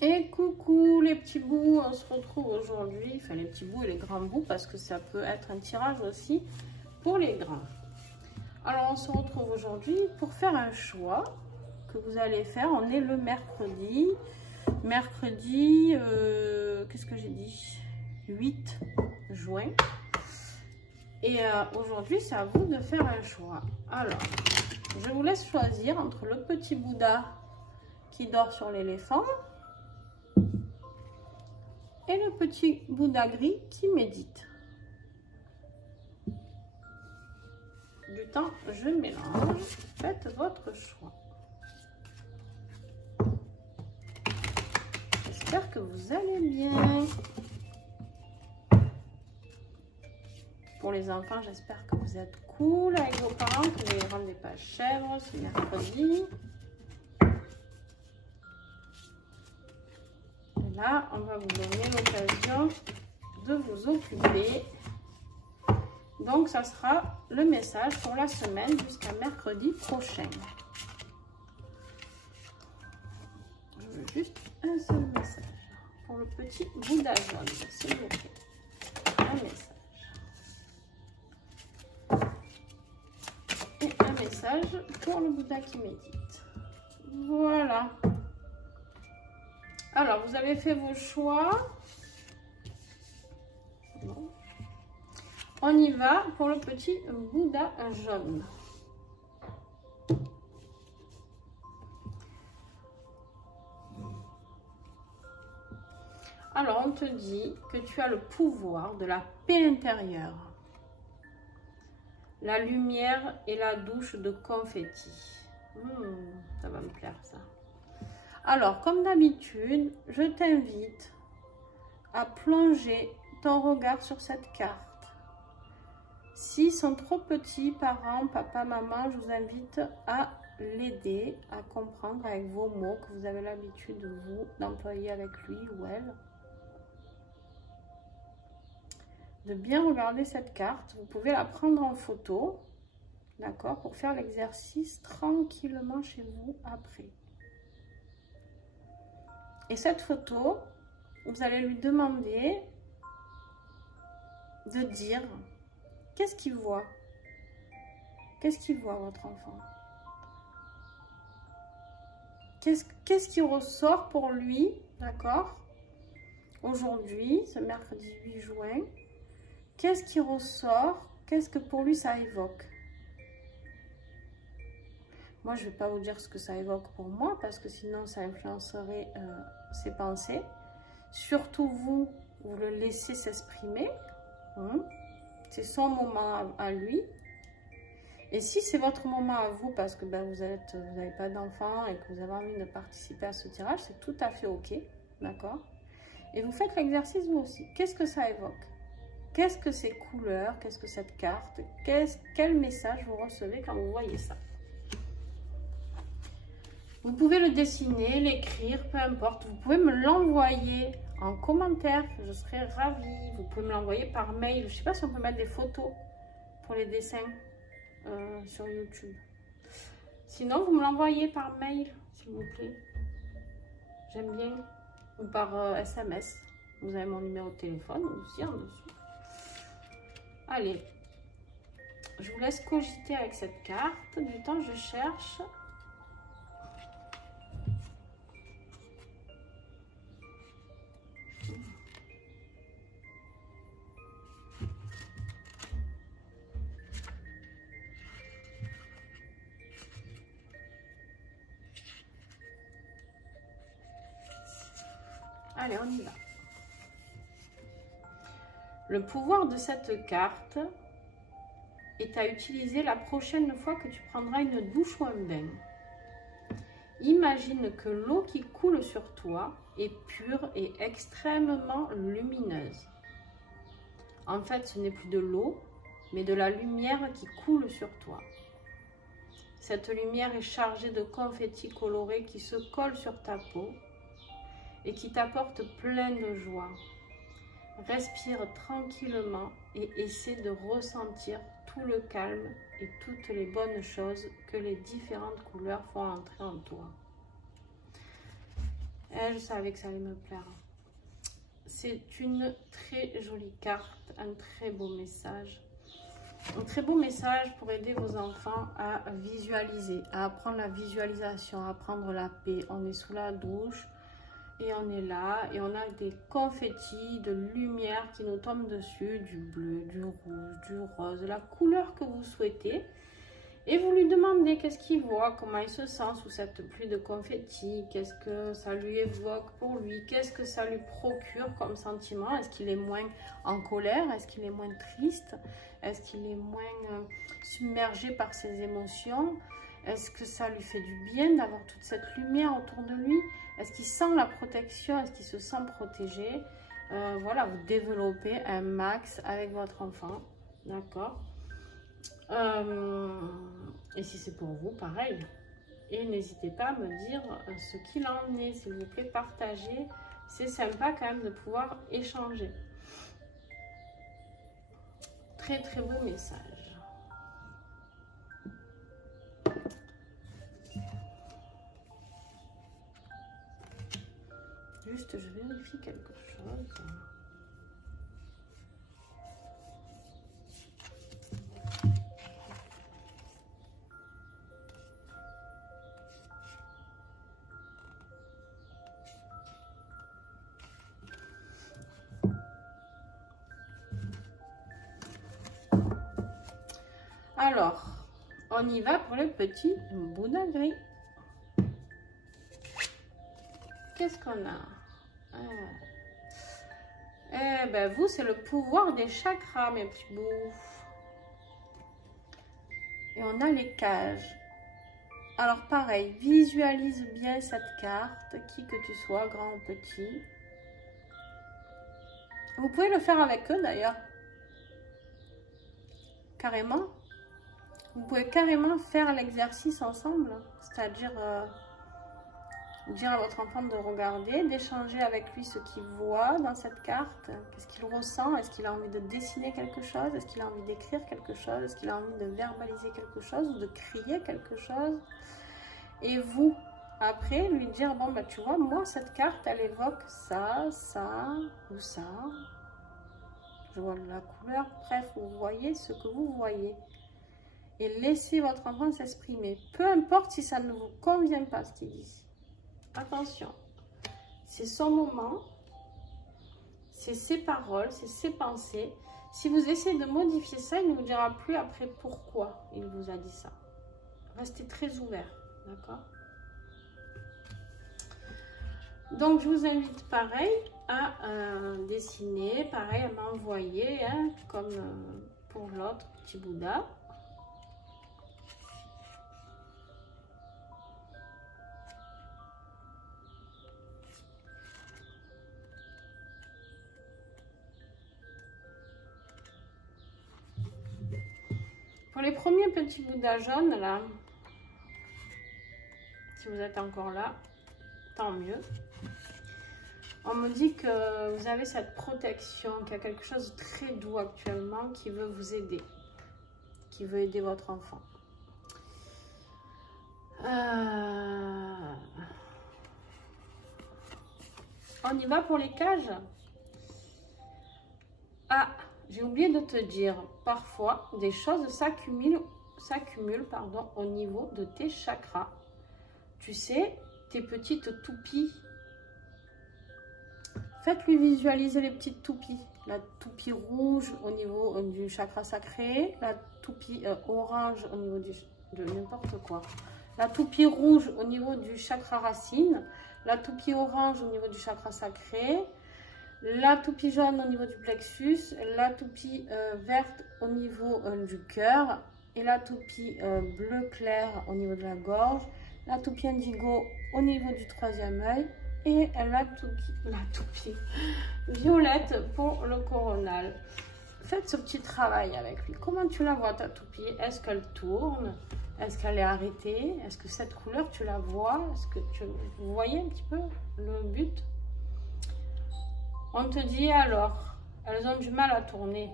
Et coucou les petits bouts, on se retrouve aujourd'hui, enfin les petits bouts et les grands bouts parce que ça peut être un tirage aussi pour les grands. Alors on se retrouve aujourd'hui pour faire un choix que vous allez faire. On est le mercredi, qu'est-ce que j'ai dit, 8 juin. Et aujourd'hui c'est à vous de faire un choix. Alors je vous laisse choisir entre le petit Bouddha qui dort sur l'éléphant et le petit Bouddha gris qui médite. Du temps, je mélange. Faites votre choix. J'espère que vous allez bien. Pour les enfants, j'espère que vous êtes cool avec vos parents, que vous ne rendez pas chèvre, c'est mercredi. Là, on va vous donner l'occasion de vous occuper. Donc, ça sera le message pour la semaine jusqu'à mercredi prochain. Je veux juste un seul message pour le petit Bouddha jaune, s'il vous plaît. Un message. Et un message pour le Bouddha qui médite. Voilà. Alors, vous avez fait vos choix. On y va pour le petit Bouddha jaune. Alors, on te dit que tu as le pouvoir de la paix intérieure, la lumière et la douche de confetti. Ça va me plaire, ça. Alors, comme d'habitude, je t'invite à plonger ton regard sur cette carte. S'ils sont trop petits, parents, papa, maman, je vous invite à l'aider à comprendre avec vos mots que vous avez l'habitude d'employer avec lui ou elle. De bien regarder cette carte. Vous pouvez la prendre en photo, d'accord, pour faire l'exercice tranquillement chez vous après. Et cette photo, vous allez lui demander de dire qu'est-ce qu'il voit. Qu'est-ce qu'il voit, votre enfant? Qu'est-ce qui ressort pour lui, d'accord? Aujourd'hui, ce mercredi 8 juin, qu'est-ce qui ressort? Qu'est-ce que pour lui ça évoque? Moi, je ne vais pas vous dire ce que ça évoque pour moi, parce que sinon, ça influencerait ses pensées. Surtout vous, vous le laissez s'exprimer. C'est son moment à lui. Et si c'est votre moment à vous, parce que ben, vous n'avez pas d'enfant et que vous avez envie de participer à ce tirage, c'est tout à fait OK. D'accord? Et vous faites l'exercice vous aussi. Qu'est-ce que ça évoque? Qu'est-ce que ces couleurs? Qu'est-ce que cette carte? Quel message vous recevez quand vous voyez ça? Vous pouvez le dessiner, l'écrire, peu importe. Vous pouvez me l'envoyer en commentaire, je serai ravie. Vous pouvez me l'envoyer par mail. Je ne sais pas si on peut mettre des photos pour les dessins sur YouTube. Sinon, vous me l'envoyez par mail, s'il vous plaît. J'aime bien. Ou par SMS. Vous avez mon numéro de téléphone aussi en dessous. Allez, je vous laisse cogiter avec cette carte. Du temps, je cherche. Allez, on y va. Le pouvoir de cette carte est à utiliser la prochaine fois que tu prendras une douche ou un bain. Imagine que l'eau qui coule sur toi est pure et extrêmement lumineuse. En fait, ce n'est plus de l'eau, mais de la lumière qui coule sur toi. Cette lumière est chargée de confettis colorés qui se collent sur ta peau et qui t'apporte plein de joie. Respire tranquillement et essaie de ressentir tout le calme et toutes les bonnes choses que les différentes couleurs font entrer en toi. Et je savais que ça allait me plaire. C'est une très jolie carte, un très beau message. Un très beau message pour aider vos enfants à visualiser, à apprendre la visualisation, à apprendre la paix. On est sous la douche et on est là et on a des confettis de lumière qui nous tombent dessus, du bleu, du rouge, du rose, la couleur que vous souhaitez. Et vous lui demandez qu'est-ce qu'il voit, comment il se sent sous cette pluie de confettis, qu'est-ce que ça lui évoque pour lui, qu'est-ce que ça lui procure comme sentiment. Est-ce qu'il est moins en colère, est-ce qu'il est moins triste, est-ce qu'il est moins submergé par ses émotions, est-ce que ça lui fait du bien d'avoir toute cette lumière autour de lui, est-ce qu'il sent la protection, est-ce qu'il se sent protégé. Voilà, vous développez un max avec votre enfant, d'accord. Et si c'est pour vous, pareil. Et n'hésitez pas à me dire ce qu'il en est, s'il vous plaît, partagez. C'est sympa quand même de pouvoir échanger. Très très beau message. Juste, je vérifie quelque chose. Alors, on y va pour le petit Bouddha gris. Qu'est-ce qu'on a? Eh ben vous, c'est le pouvoir des chakras, mes petits bouts. Et on a les cages. Alors pareil, visualise bien cette carte, qui que tu sois, grand ou petit. Vous pouvez le faire avec eux d'ailleurs. Carrément. Vous pouvez carrément faire l'exercice ensemble. C'est-à-dire dire à votre enfant de regarder, d'échanger avec lui ce qu'il voit dans cette carte. Qu'est-ce qu'il ressent? Est-ce qu'il a envie de dessiner quelque chose? Est-ce qu'il a envie d'écrire quelque chose? Est-ce qu'il a envie de verbaliser quelque chose ou de crier quelque chose? Et vous, après, lui dire, bon, bah, tu vois, moi, cette carte, elle évoque ça, ça ou ça. Je vois la couleur. Bref, vous voyez ce que vous voyez. Et laissez votre enfant s'exprimer. Peu importe si ça ne vous convient pas, ce qu'il dit. Attention, c'est son moment, c'est ses paroles, c'est ses pensées. Si vous essayez de modifier ça, il ne vous dira plus après pourquoi il vous a dit ça. Restez très ouvert, d'accord? Donc, je vous invite pareil à dessiner, pareil à m'envoyer, hein, comme pour l'autre petit Bouddha. Pour les premiers petits Bouddhas jaunes, là, si vous êtes encore là, tant mieux. On me dit que vous avez cette protection, qu'il y a quelque chose de très doux actuellement qui veut vous aider, qui veut aider votre enfant. On y va pour les cages. Ah, j'ai oublié de te dire, parfois, des choses s'accumulent au niveau de tes chakras. Tu sais, tes petites toupies. Faites-lui visualiser les petites toupies. La toupie rouge au niveau du chakra sacré, la toupie orange au niveau de n'importe quoi. La toupie rouge au niveau du chakra racine, la toupie orange au niveau du chakra sacré, la toupie jaune au niveau du plexus, la toupie verte au niveau du cœur et la toupie bleu clair au niveau de la gorge, la toupie indigo au niveau du troisième œil et la toupie violette pour le coronal. Faites ce petit travail avec lui. Comment tu la vois ta toupie? Est-ce qu'elle tourne? Est-ce qu'elle est arrêtée? Est-ce que cette couleur tu la vois? Est-ce que vous voyez un petit peu le but? On te dit alors, elles ont du mal à tourner.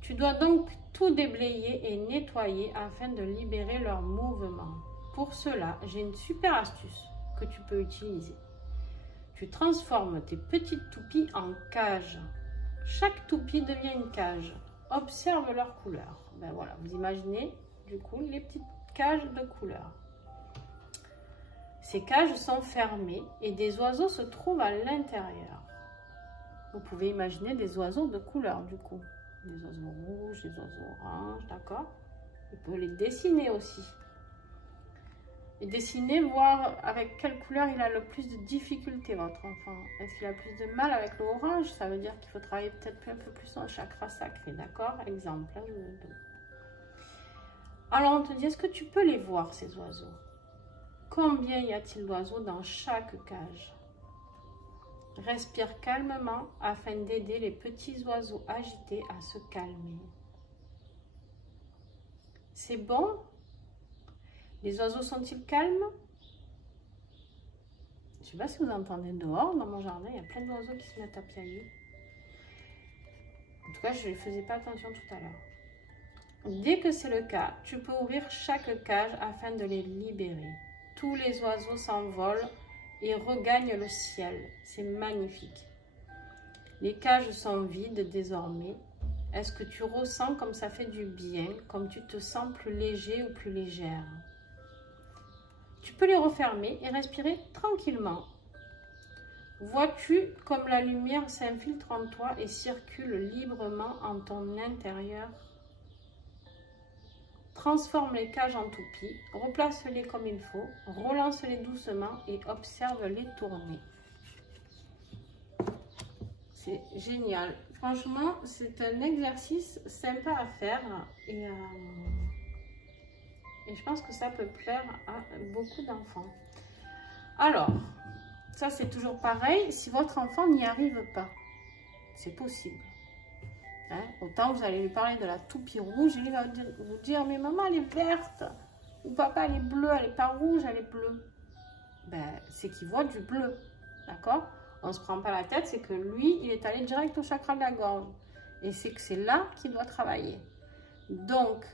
Tu dois donc tout déblayer et nettoyer afin de libérer leur mouvement. Pour cela, j'ai une super astuce que tu peux utiliser. tu transformes tes petites toupies en cages. Chaque toupie devient une cage. Observe leur couleur. Ben voilà, vous imaginez du coup les petites cages de couleur. Ces cages sont fermées et des oiseaux se trouvent à l'intérieur. Vous pouvez imaginer des oiseaux de couleur du coup. Des oiseaux rouges, des oiseaux oranges, d'accord? Vous pouvez les dessiner aussi. Et dessiner, voir avec quelle couleur il a le plus de difficultés, votre enfant. Est-ce qu'il a plus de mal avec l'orange? Ça veut dire qu'il faut travailler peut-être un peu plus son chakra sacré, d'accord? Exemple. Alors, on te dit, est-ce que tu peux les voir, ces oiseaux? Combien y a-t-il d'oiseaux dans chaque cage? Respire calmement afin d'aider les petits oiseaux agités à se calmer. C'est bon? Les oiseaux sont-ils calmes? Je ne sais pas si vous entendez dehors, dans mon jardin, il y a plein d'oiseaux qui se mettent à piailler. En tout cas, je ne faisais pas attention tout à l'heure. Dès que c'est le cas, tu peux ouvrir chaque cage afin de les libérer. Tous les oiseaux s'envolent et regagnent le ciel. C'est magnifique. Les cages sont vides désormais. Est-ce que tu ressens comme ça fait du bien, comme tu te sens plus léger ou plus légère? Tu peux les refermer et respirer tranquillement. Vois-tu comme la lumière s'infiltre en toi et circule librement en ton intérieur? Transforme les cages en toupies, replace-les comme il faut, relance-les doucement et observe-les tourner. C'est génial. Franchement, c'est un exercice sympa à faire et je pense que ça peut plaire à beaucoup d'enfants. Alors, ça c'est toujours pareil. Si votre enfant n'y arrive pas, c'est possible. Hein? Autant vous allez lui parler de la toupie rouge et il va vous dire, mais maman elle est verte. Ou papa elle est bleue, elle n'est pas rouge, elle est bleue. Ben, c'est qu'il voit du bleu. D'accord? On ne se prend pas la tête, c'est que lui, il est allé direct au chakra de la gorge. Et c'est que c'est là qu'il doit travailler. Donc,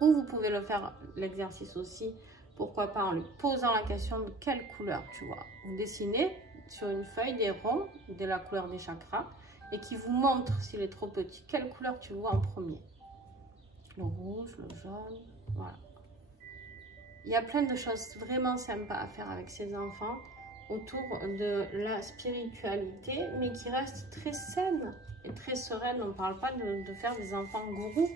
ou vous pouvez le faire, l'exercice aussi, pourquoi pas en lui posant la question de quelle couleur, tu vois. Vous dessinez sur une feuille des ronds de la couleur des chakras et qui vous montre, s'il est trop petit, quelle couleur tu vois en premier. Le rouge, le jaune, voilà. Il y a plein de choses vraiment sympas à faire avec ces enfants autour de la spiritualité, mais qui restent très saines et très sereines. On ne parle pas de faire des enfants gourous.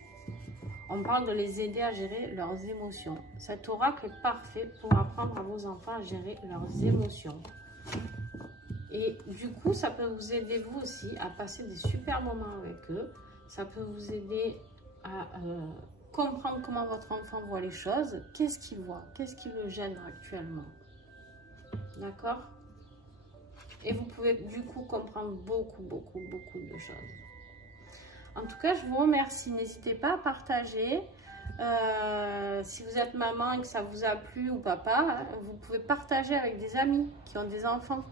On parle de les aider à gérer leurs émotions. Cet oracle est parfait pour apprendre à vos enfants à gérer leurs émotions. Et du coup, ça peut vous aider vous aussi à passer des super moments avec eux. Ça peut vous aider à comprendre comment votre enfant voit les choses. Qu'est-ce qu'il voit? Qu'est-ce qui le gêne actuellement? D'accord? Et vous pouvez du coup comprendre beaucoup de choses. En tout cas, je vous remercie. N'hésitez pas à partager. Si vous êtes maman et que ça vous a plu ou papa, vous pouvez partager avec des amis qui ont des enfants,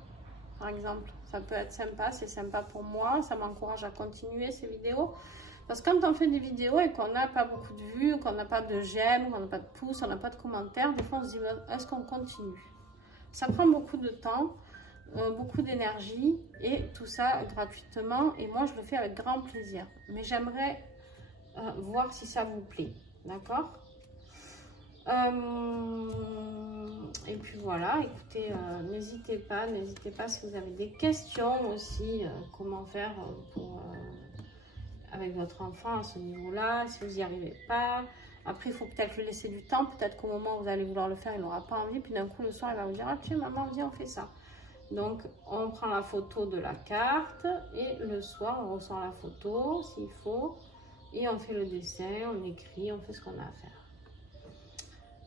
par exemple. Ça peut être sympa, c'est sympa pour moi. Ça m'encourage à continuer ces vidéos. Parce que quand on fait des vidéos et qu'on n'a pas beaucoup de vues, qu'on n'a pas de j'aime, qu'on n'a pas de pouces, on n'a pas de commentaires, des fois on se dit, est-ce qu'on continue? Ça prend beaucoup de temps. Beaucoup d'énergie et tout ça gratuitement, et moi je le fais avec grand plaisir, mais j'aimerais voir si ça vous plaît, d'accord? Et puis voilà, écoutez, n'hésitez pas si vous avez des questions aussi, comment faire pour avec votre enfant à ce niveau là, si vous n'y arrivez pas. Après, il faut peut-être lui laisser du temps, peut-être qu'au moment où vous allez vouloir le faire, il n'aura pas envie, puis d'un coup le soir il va vous dire, ah tiens maman, viens on fait ça. Donc, on prend la photo de la carte et le soir, on ressort la photo s'il faut et on fait le dessin, on écrit, on fait ce qu'on a à faire.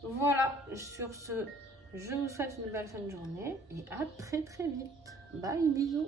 Voilà, sur ce, je vous souhaite une belle fin de journée et à très vite. Bye, bisous.